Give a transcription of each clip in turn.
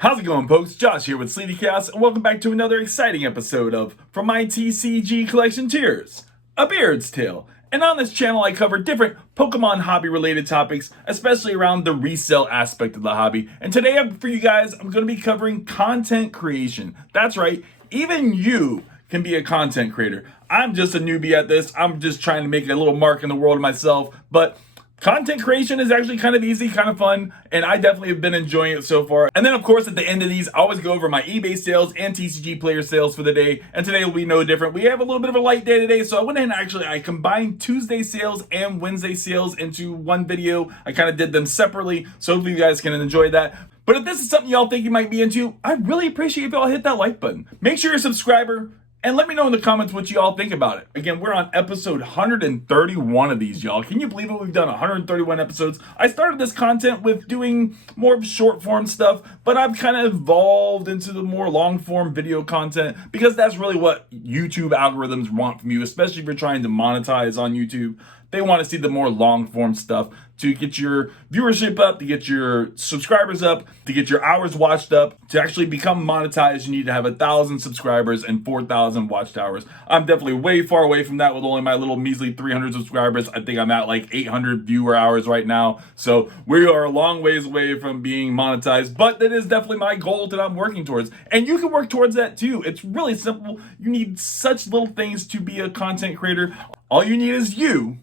How's it going, folks? Josh here with SleepyCast, and welcome back to another exciting episode of From My TCG Collection Tiers, A Beard's Tale. And on this channel, I cover different Pokemon hobby-related topics, especially around the resale aspect of the hobby. And today, for you guys, I'm going to be covering content creation. That's right, even you can be a content creator. I'm just a newbie at this. I'm just trying to make a little mark in the world of myself, but content creation is actually kind of easy, kind of fun, and I definitely have been enjoying it so far. And then, of course, at the end of these, I always go over my eBay sales and TCG player sales for the day, and today will be no different. We have a little bit of a light day today, so I went ahead and I combined Tuesday sales and Wednesday sales into one video. I kind of did them separately, so hopefully you guys can enjoy that. But if this is something y'all think you might be into, I really appreciate if y'all hit that like button. Make sure you're a subscriber, and let me know in the comments what you all think about it. Again, we're on episode 131 of these, y'all. Can you believe it? We've done 131 episodes. I started this content with doing more of short form stuff, but I've kind of evolved into the more long form video content because that's really what YouTube algorithms want from you, especially if you're trying to monetize on YouTube. They want to see the more long form stuff to get your viewership up, to get your subscribers up, to get your hours watched up. To actually become monetized, you need to have 1,000 subscribers and 4,000 watched hours. I'm definitely way far away from that with only my little measly 300 subscribers. I think I'm at like 800 viewer hours right now. So we are a long ways away from being monetized, but that is definitely my goal that I'm working towards. And you can work towards that too. It's really simple. You need such little things to be a content creator. All you need is you,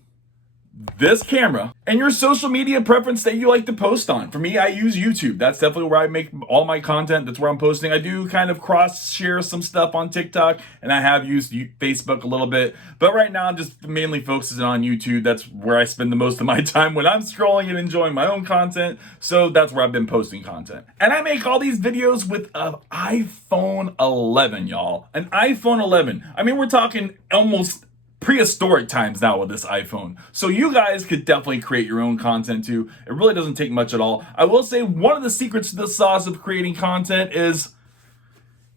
this camera, and your social media preference that you like to post on. For me, I use YouTube. That's definitely where I make all my content. That's where I'm posting. I do kind of cross share some stuff on TikTok, and I have used Facebook a little bit, but right now I'm just mainly focusing on YouTube. That's where I spend the most of my time when I'm scrolling and enjoying my own content. So that's where I've been posting content. And I make all these videos with an iPhone 11, y'all. An iPhone 11. I mean, we're talking almost prehistoric times now with this iPhone. So you guys could definitely create your own content too. It really doesn't take much at all. I will say one of the secrets to the sauce of creating content is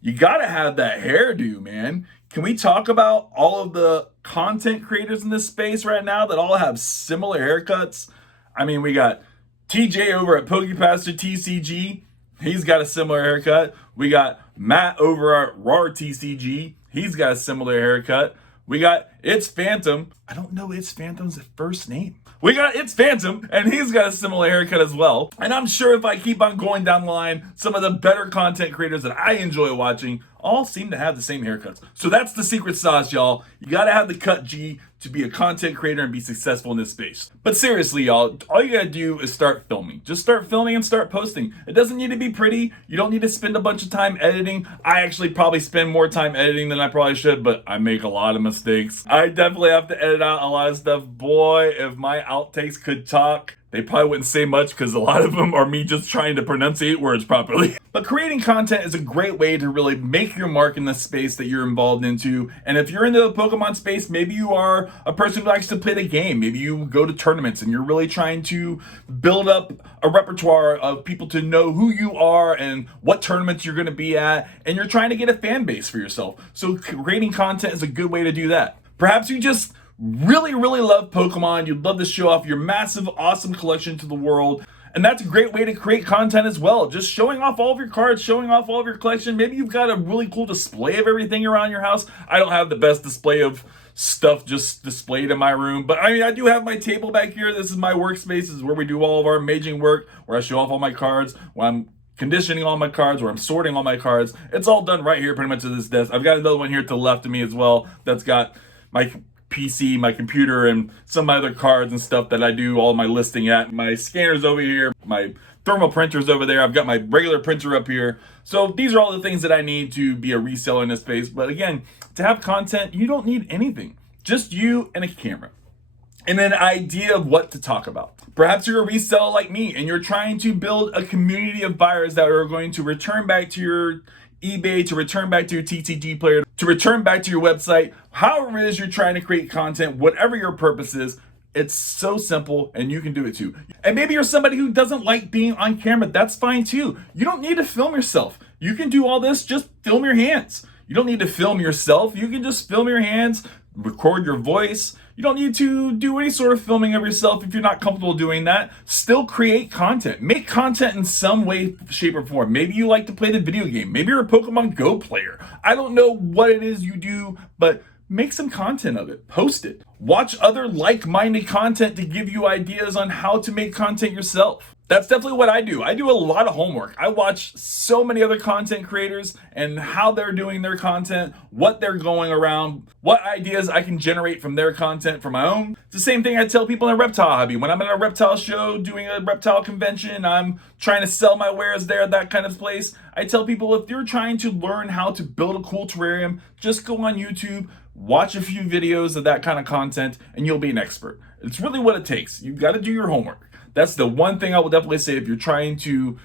you gotta have that hairdo, man. Can we talk about all of the content creators in this space right now that all have similar haircuts? I mean, we got TJ over at Pokepaster TCG. He's got a similar haircut. We got Matt over at Raw TCG. He's got a similar haircut. We got It's Phantom. I don't know It's Phantom's first name. We got It's Phantom, and he's got a similar haircut as well. And I'm sure if I keep on going down the line, some of the better content creators that I enjoy watching all seem to have the same haircuts. So that's the secret sauce, y'all. You gotta have the cut G to be a content creator and be successful in this space. But seriously, y'all, all you gotta do is start filming. Just start filming and start posting. It doesn't need to be pretty. You don't need to spend a bunch of time editing. I actually probably spend more time editing than I probably should, but I make a lot of mistakes. I definitely have to edit out a lot of stuff. Boy, if my outtakes could talk, they probably wouldn't say much because a lot of them are me just trying to pronunciate words properly. But creating content is a great way to really make your mark in the space that you're involved into. And if you're into the Pokemon space, maybe you are a person who likes to play the game. Maybe you go to tournaments and you're really trying to build up a repertoire of people to know who you are and what tournaments you're going to be at. And you're trying to get a fan base for yourself. So creating content is a good way to do that. Perhaps you just really love Pokemon. You'd love to show off your massive, awesome collection to the world. And that's a great way to create content as well. Just showing off all of your cards, showing off all of your collection. Maybe you've got a really cool display of everything around your house. I don't have the best display of stuff just displayed in my room, but I mean, I do have my table back here. This is my workspace. This is where we do all of our maging work, where I show off all my cards, where I'm conditioning all my cards, where I'm sorting all my cards. It's all done right here pretty much at this desk. I've got another one here to the left of me as well that's got my PC, my computer, and some of my other cards and stuff that I do all my listing at. My scanner's over here, my thermal printer's over there. I've got my regular printer up here. So these are all the things that I need to be a reseller in this space. But again, to have content, you don't need anything. Just you and a camera and an idea of what to talk about. Perhaps you're a reseller like me and you're trying to build a community of buyers that are going to return back to your eBay, to return back to your TCG player, to return back to your website. However it is you're trying to create content, whatever your purpose is, it's so simple and you can do it too. And maybe you're somebody who doesn't like being on camera. That's fine too. You don't need to film yourself. You can do all this, just film your hands. You don't need to film yourself. You can just film your hands, record your voice, You don't need to do any sort of filming of yourself if you're not comfortable doing that. Still create content. Make content in some way, shape, or form. Maybe you like to play the video game. Maybe you're a Pokemon Go player. I don't know what it is you do, but make some content of it. Post it. Watch other like-minded content to give you ideas on how to make content yourself. That's definitely what I do. I do a lot of homework. I watch so many other content creators and how they're doing their content, what they're going around, what ideas I can generate from their content for my own. It's the same thing I tell people in a reptile hobby. When I'm at a reptile show, doing a reptile convention, I'm trying to sell my wares there, that kind of place. I tell people, if you're trying to learn how to build a cool terrarium, just go on YouTube, watch a few videos of that kind of content, and you'll be an expert. It's really what it takes. You've got to do your homework. That's the one thing I will definitely say if you're trying to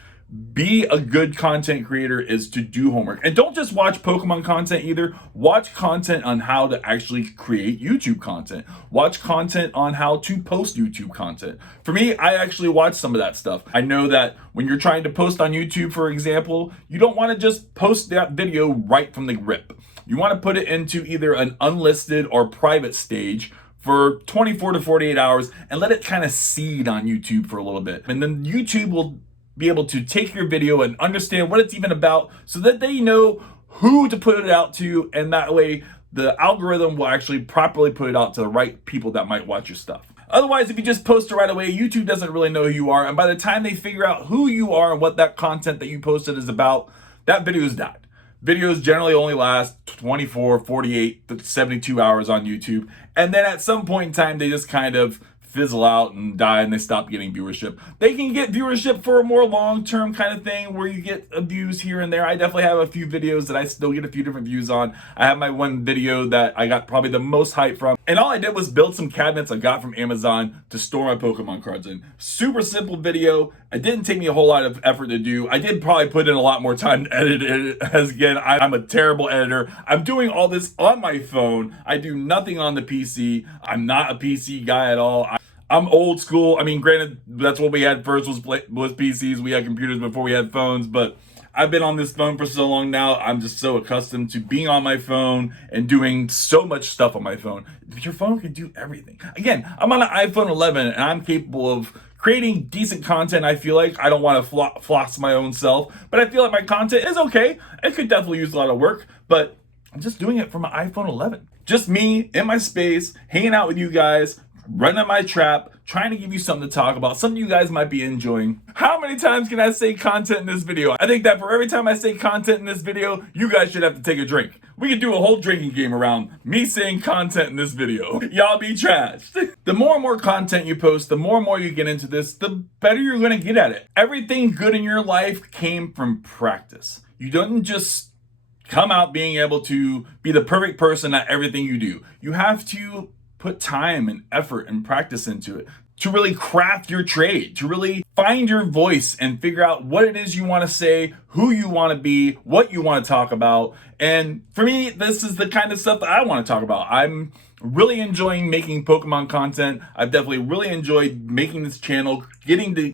be a good content creator, is to do homework. And don't just watch Pokemon content either. Watch content on how to actually create YouTube content. Watch content on how to post YouTube content. For me, I actually watch some of that stuff. I know that when you're trying to post on YouTube, for example, you don't want to just post that video right from the rip. You want to put it into either an unlisted or private stage for 24 to 48 hours and let it kind of seed on YouTube for a little bit. And then YouTube will be able to take your video and understand what it's even about so that they know who to put it out to, and that way the algorithm will actually properly put it out to the right people that might watch your stuff. Otherwise, if you just post it right away, YouTube doesn't really know who you are, and by the time they figure out who you are and what that content that you posted is about, that video's died. Videos generally only last 24, 48, 72 hours on YouTube. And then at some point in time, they just kind of fizzle out and die and they stop getting viewership. They can get viewership for a more long-term kind of thing where you get views here and there. I definitely have a few videos that I still get a few different views on. I have my one video that I got probably the most hype from. And all I did was build some cabinets I got from Amazon to store my Pokemon cards in. Super simple video. It didn't take me a whole lot of effort to do. I did probably put in a lot more time to edit it, as again, I'm a terrible editor. I'm doing all this on my phone. I do nothing on the PC. I'm not a PC guy at all. I'm old school. I mean, granted, that's what we had first was PCs. We had computers before we had phones, but I've been on this phone for so long now. I'm just so accustomed to being on my phone and doing so much stuff on my phone. Your phone can do everything. Again, I'm on an iPhone 11 and I'm capable of creating decent content. I feel like I don't want to floss my own self, but I feel like my content is okay. It could definitely use a lot of work, but I'm just doing it from my iPhone 11. Just me in my space, hanging out with you guys, running my trap, trying to give you something to talk about, something you guys might be enjoying. How many times can I say content in this video? I think that for every time I say content in this video, you guys should have to take a drink. We could do a whole drinking game around me saying content in this video. Y'all be trashed. The more and more content you post, the more and more you get into this, the better you're gonna get at it. Everything good in your life came from practice. You don't just come out being able to be the perfect person at everything you do. You have to put time and effort and practice into it to really craft your trade, to really find your voice and figure out what it is you want to say, who you want to be, what you want to talk about. And for me, this is the kind of stuff that I want to talk about. I'm really enjoying making Pokemon content. I've definitely really enjoyed making this channel,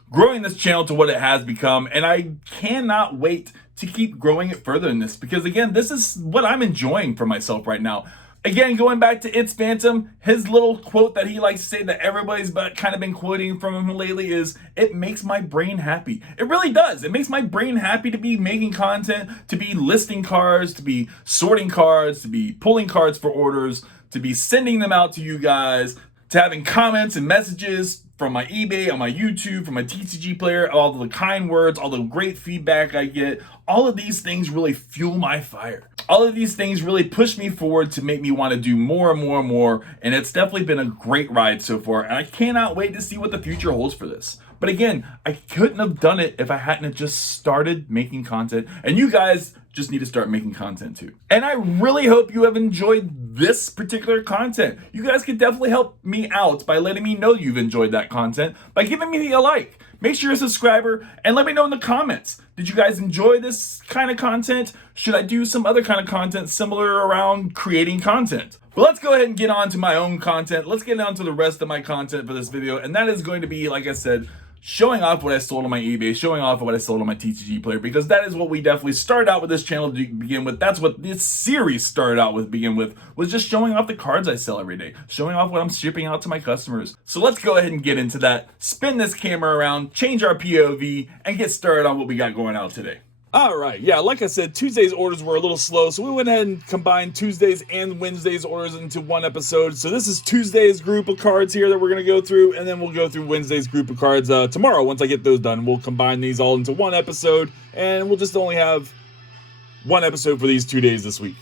growing this channel to what it has become. And I cannot wait to keep growing it further in this, because again, this is what I'm enjoying for myself right now. Again, going back to It's Phantom, his little quote that he likes to say that everybody's kind of been quoting from him lately is, "It makes my brain happy." It really does. It makes my brain happy to be making content, to be listing cards, to be sorting cards, to be pulling cards for orders, to be sending them out to you guys, to having comments and messages from my eBay, on my YouTube, from my TCG player, all the kind words, all the great feedback I get. All of these things really fuel my fire. All of these things really push me forward to make me want to do more and more and more. And it's definitely been a great ride so far. And I cannot wait to see what the future holds for this. But again, I couldn't have done it if I hadn't just started making content. And you guys just need to start making content too. And I really hope you have enjoyed this particular content. You guys can definitely help me out by letting me know you've enjoyed that content by giving me a like. Make sure you're a subscriber and let me know in the comments. Did you guys enjoy this kind of content? Should I do some other kind of content similar around creating content? But let's go ahead and get on to my own content. Let's get on to the rest of my content for this video. And that is going to be, like I said, showing off what I sold on my eBay, showing off what I sold on my TCG player, because that is what we definitely started out with this channel to begin with. That's what this series started out with to begin with, was just showing off the cards I sell every day, showing off what I'm shipping out to my customers. So let's go ahead and get into that, spin this camera around, change our POV, and get started on what we got going out today. All right, yeah, like I said, Tuesday's orders were a little slow, so we went ahead and combined Tuesday's and Wednesday's orders into one episode. So this is Tuesday's group of cards here that we're going to go through, and then we'll go through Wednesday's group of cards tomorrow. Once I get those done, we'll combine these all into one episode, and we'll just only have one episode for these 2 days this week.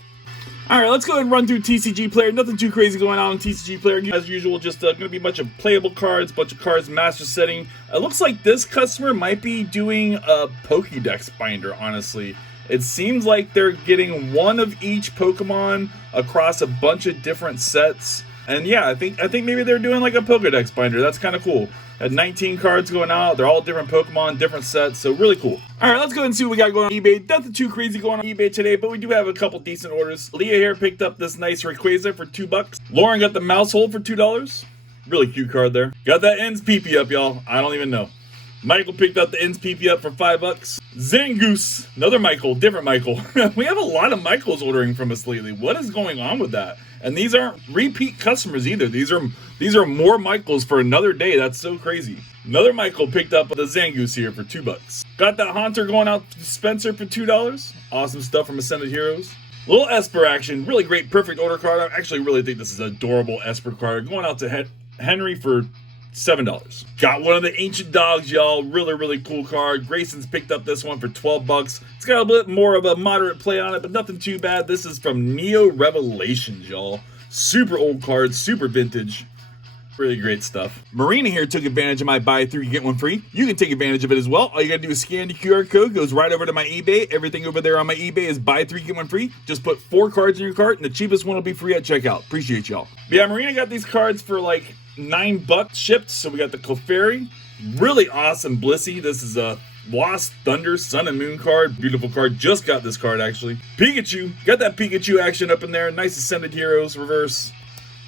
All right, let's go ahead and run through TCG Player. Nothing too crazy going on in TCG Player. As usual, just going to be a bunch of playable cards, bunch of cards master setting. It looks like this customer might be doing a Pokédex binder, honestly. It seems like they're getting one of each Pokemon across a bunch of different sets. And yeah, I think maybe they're doing like a Pokédex binder. That's kind of cool. Had 19 cards going out. They're all different Pokemon, different sets, so really cool. All right, let's go ahead and see what we got going on eBay. Nothing too crazy going on eBay today, but we do have a couple decent orders. Leah here picked up this nice Rayquaza for $2. Lauren got the Mousehold for $2. Really cute card there. Got that Ends PP up, y'all. I don't even know. Michael picked up the Ends PP up for $5. Zangoose, another Michael, different Michael. We have a lot of Michaels ordering from us lately. What is going on with that? And these aren't repeat customers either. These are more Michaels for another day. That's so crazy. Another Michael picked up the Zangoose here for $2. Got that Haunter going out to Spencer for $2. Awesome stuff from Ascended Heroes. Little Esper action. Really great perfect order card. I actually really think this is an adorable Esper card. Going out to Henry for $7. Got one of the Ancient Dogs, y'all. Really cool card. Grayson's picked up this one for $12. It's got a bit more of a moderate play on it, but nothing too bad. This is from Neo Revelations, y'all. Super old card, super vintage. Really great stuff. Marina here took advantage of my buy 3 get 1 free. You can take advantage of it as well. All you gotta do is scan the QR code, goes right over to my eBay. Everything over there on my eBay is buy 3 get 1 free. Just put 4 cards in your cart, and the cheapest one will be free at checkout. Appreciate y'all. Yeah, Marina got these cards for like $9 shipped. So we got the Clefairy, really awesome Blissey. This is a Lost Thunder Sun and Moon card. Beautiful card. Just got this card actually. Pikachu, got that Pikachu action up in there. Nice Ascended Heroes reverse.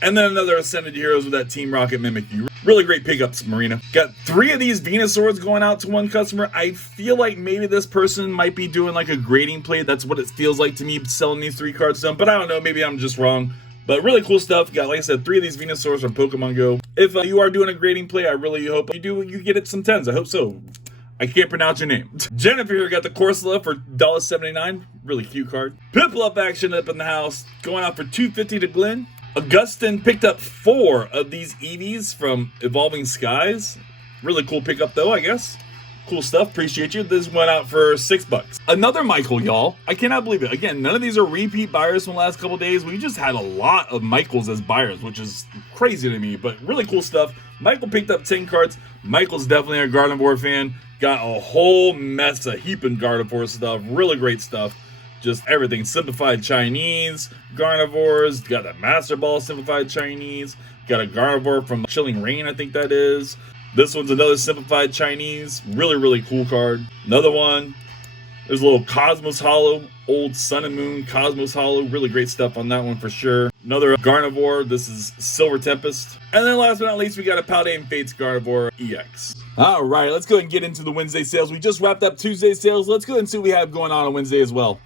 And then another Ascended Heroes with that Team Rocket Mimikyu. Really great pickups, Marina. Got 3 of these Venusaurs going out to one customer. I feel like maybe this person might be doing like a grading play. That's what it feels like to me, selling these 3 cards to them. But I don't know, maybe I'm just wrong. But really cool stuff. Got, like I said, 3 of these Venusaurs from Pokemon Go. If you are doing a grading play, I really hope you get it some 10s. I hope so. I can't pronounce your name. Jennifer here got the Corsola for $1.79. Really cute card. Piplup action up in the house. Going out for $2.50 to Glenn. Augustin picked up 4 of these Eevees from Evolving Skies. Really cool pickup though, I guess. Cool stuff, appreciate you. This went out for $6. Another Michael, y'all. I cannot believe it. Again, none of these are repeat buyers from the last couple days. We just had a lot of Michaels as buyers, which is crazy to me, but really cool stuff. Michael picked up 10 cards. Michael's definitely a Gardevoir fan. Got a whole mess of heaping Gardevoir stuff. Really great stuff. Just everything. Simplified Chinese, Gardevoirs. Got a Master Ball Simplified Chinese. Got a Gardevoir from Chilling Rain, I think that is. This one's another Simplified Chinese. Really cool card. Another one. There's a little Cosmos Hollow. Old Sun and Moon Cosmos Hollow. Really great stuff on that one for sure. Another Gardevoir. This is Silver Tempest. And then last but not least, we got a Paldean Fates Gardevoir EX. All right, let's go ahead and get into the Wednesday sales. We just wrapped up Tuesday sales. Let's go ahead and see what we have going on Wednesday as well.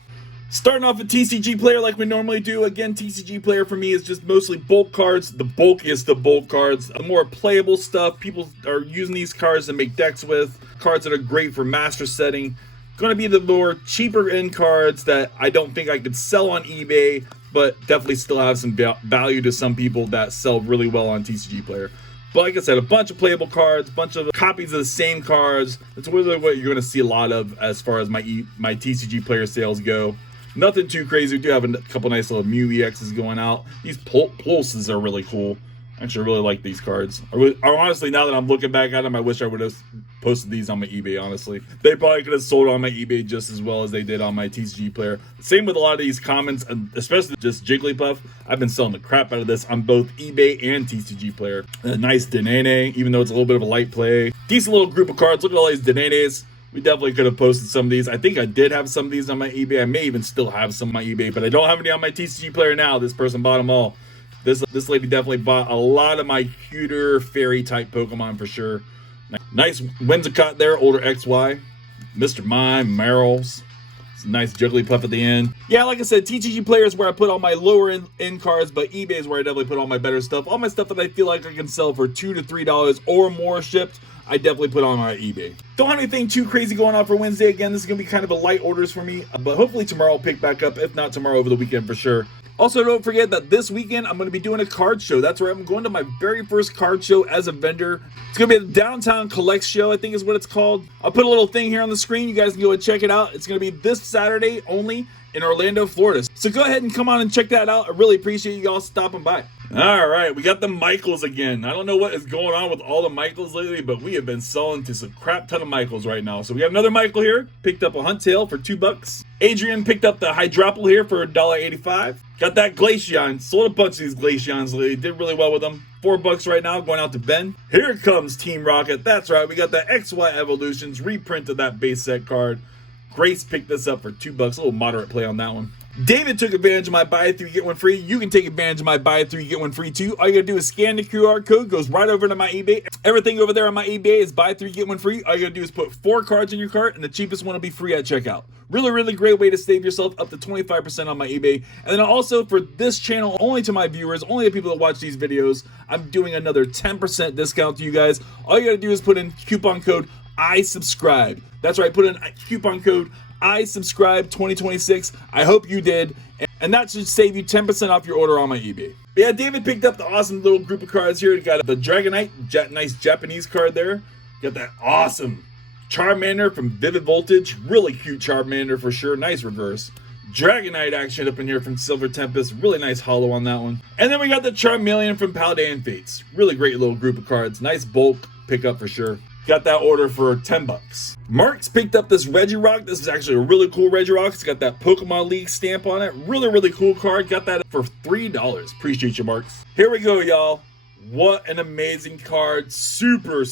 Starting off with TCG Player like we normally do. Again, TCG Player for me is just mostly bulk cards, the bulkiest of bulk cards, the more playable stuff. People are using these cards to make decks with, cards that are great for master setting. Going to be the more cheaper end cards that I don't think I could sell on eBay, but definitely still have some value to some people that sell really well on TCG Player. But like I said, a bunch of playable cards, a bunch of copies of the same cards. That's really what you're going to see a lot of as far as my TCG Player sales go. Nothing too crazy. We do have a couple nice little Mew EXs going out. These pulses are really cool. I actually really like these cards. Honestly, now that I'm looking back at them, I wish I would have posted these on my eBay, honestly. They probably could have sold on my eBay just as well as they did on my TCG Player. Same with a lot of these comments, especially just Jigglypuff. I've been selling the crap out of this on both eBay and TCG Player. A nice Denene, even though it's a little bit of a light play. Decent little group of cards. Look at all these Denenes. We definitely could have posted some of these. I think I did have some of these on my eBay. I may even still have some on my eBay, but I don't have any on my TCG Player now. This person bought them all. This lady definitely bought a lot of my cuter fairy type Pokemon for sure. Nice Whimsicott there, older XY. Mr. Mime, Meryl's. It's a nice Jigglypuff at the end. Yeah, like I said, TCG Player is where I put all my lower end cards, but eBay is where I definitely put all my better stuff. All my stuff that I feel like I can sell for $2 to $3 or more shipped, I definitely put on my eBay. Don't have anything too crazy going on for Wednesday. Again, this is going to be kind of a light orders for me, but hopefully tomorrow I'll pick back up. If not, tomorrow over the weekend for sure. Also, don't forget that this weekend I'm going to be doing a card show. That's right, I'm going to my very first card show as a vendor. It's going to be the Downtown Collects Show, I think is what it's called. I'll put a little thing here on the screen. You guys can go and check it out. It's going to be this Saturday only in Orlando, Florida. So go ahead and come on and check that out. I really appreciate you all stopping by. All right, we got the Michaels again. I don't know what is going on with all the Michaels lately, but we have been selling to some crap ton of Michaels right now. So we got another Michael here. Picked up a Hunt Tail for $2. Adrian picked up the Hydropple here for $1.85. Got that Glaceon. Sold a bunch of these Glaceons lately. Did really well with them. $4 right now, going out to Ben. Here comes Team Rocket. That's right, we got the XY Evolutions reprint of that base set card. Grace picked this up for $2. A little moderate play on that one. David took advantage of my buy 3 get 1 free. You can take advantage of my buy 3 get 1 free too. All you gotta do is scan the QR code, goes right over to my eBay. Everything over there on my eBay is buy 3 get 1 free. All you gotta do is put 4 cards in your cart, and the cheapest one will be free at checkout. Really great way to save yourself up to 25% on my eBay. And then also for this channel, only to my viewers, only the people that watch these videos, I'm doing another 10% discount to you guys. All you gotta do is put in coupon code ISubscribe. That's right, put in coupon code ISubscribe 2026. I hope you did, and that should save you 10% off your order on my eBay. But yeah, David picked up the awesome little group of cards here. Got the Dragonite, nice Japanese card there. Got that awesome Charmander from Vivid Voltage, really cute Charmander for sure. Nice reverse. Dragonite action up in here from Silver Tempest, really nice holo on that one. And then we got the Charmeleon from Paldean Fates. Really great little group of cards. Nice bulk pickup for sure. Got that order for $10. Mark's picked up this Regirock. This is actually a really cool Regirock. It's got that Pokemon League stamp on it. Really cool card. Got that for $3. Appreciate you, Marks. Here we go, y'all. What an amazing card. Super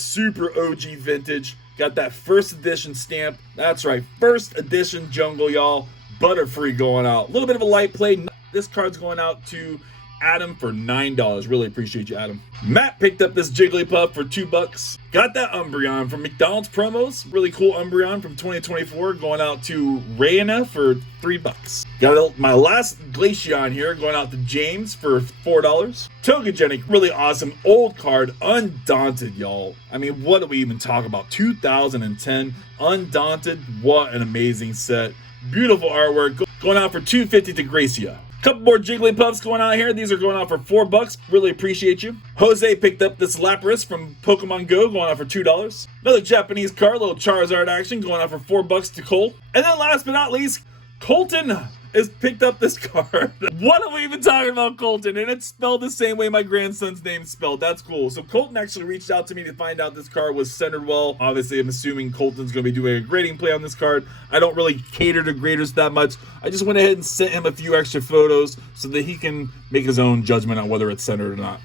OG vintage. Got that first edition stamp. That's right, first edition jungle, y'all. Butterfree going out. A little bit of a light play. This card's going out to Adam for $9. Really appreciate you, Adam. Matt picked up this Jigglypuff for $2. Got that Umbreon from McDonald's promos. Really cool Umbreon from 2024 going out to Rayna for $3. Got my last Glaceon here going out to James for $4. Togegenic, really awesome old card, Undaunted, y'all. I mean, what do we even talk about? 2010 Undaunted, what an amazing set. Beautiful artwork going out for $2.50 to Gracia. Couple more Jigglypuffs going out here. These are going out for $4. Really appreciate you. Jose picked up this Lapras from Pokemon Go, going out for $2. Another Japanese card, little Charizard action, going out for $4 to Cole. And then last but not least, Colton has picked up this card. What are we even talking about, Colton? And it's spelled the same way my grandson's name's spelled. That's cool. So Colton actually reached out to me to find out this card was centered well. Obviously, I'm assuming Colton's going to be doing a grading play on this card. I don't really cater to graders that much. I just went ahead and sent him a few extra photos so that he can make his own judgment on whether it's centered or not.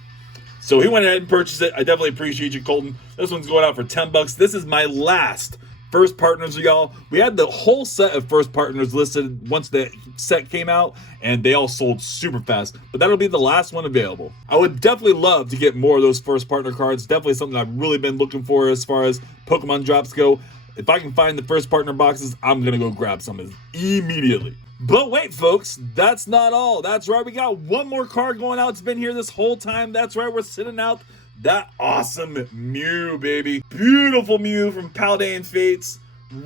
So he went ahead and purchased it. I definitely appreciate you, Colton. This one's going out for $10. This is my last first partners, y'all. We had the whole set of first partners listed once the set came out, and they all sold super fast, but that'll be the last one available. I would definitely love to get more of those first partner cards. Definitely something I've really been looking for as far as Pokemon drops go. If I can find the first partner boxes, I'm gonna go grab some immediately. But wait, folks, that's not all. That's right, we got one more card going out. It's been here this whole time. That's right, we're sending out that awesome Mew, baby. Beautiful Mew from Paldean Fates.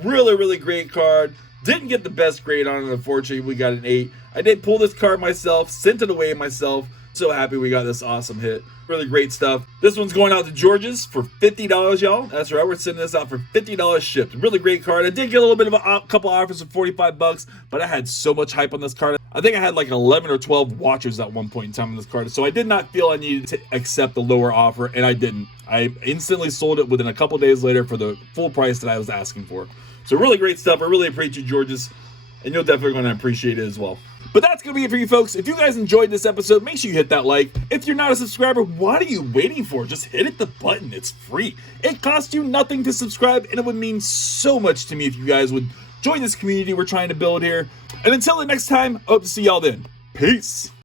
Really great card. Didn't get the best grade on it, unfortunately. We got an 8. I did pull this card myself, sent it away myself. So happy we got this awesome hit. Really great stuff. This one's going out to George's for $50, y'all. That's right, we're sending this out for $50 shipped. Really great card. I did get a little bit of a couple offers for $45, but I had so much hype on this card. I think I had like 11 or 12 watchers at one point in time on this card, so I did not feel I needed to accept the lower offer, and I didn't. I instantly sold it within a couple days later for the full price that I was asking for. So really great stuff. I really appreciate you, Georges, and you're definitely going to appreciate it as well. But that's going to be it for you folks. If you guys enjoyed this episode, make sure you hit that like. If you're not a subscriber, what are you waiting for? Just hit the button. It's free. It costs you nothing to subscribe, and it would mean so much to me if you guys would join this community we're trying to build here. And until the next time, I hope to see y'all then. Peace.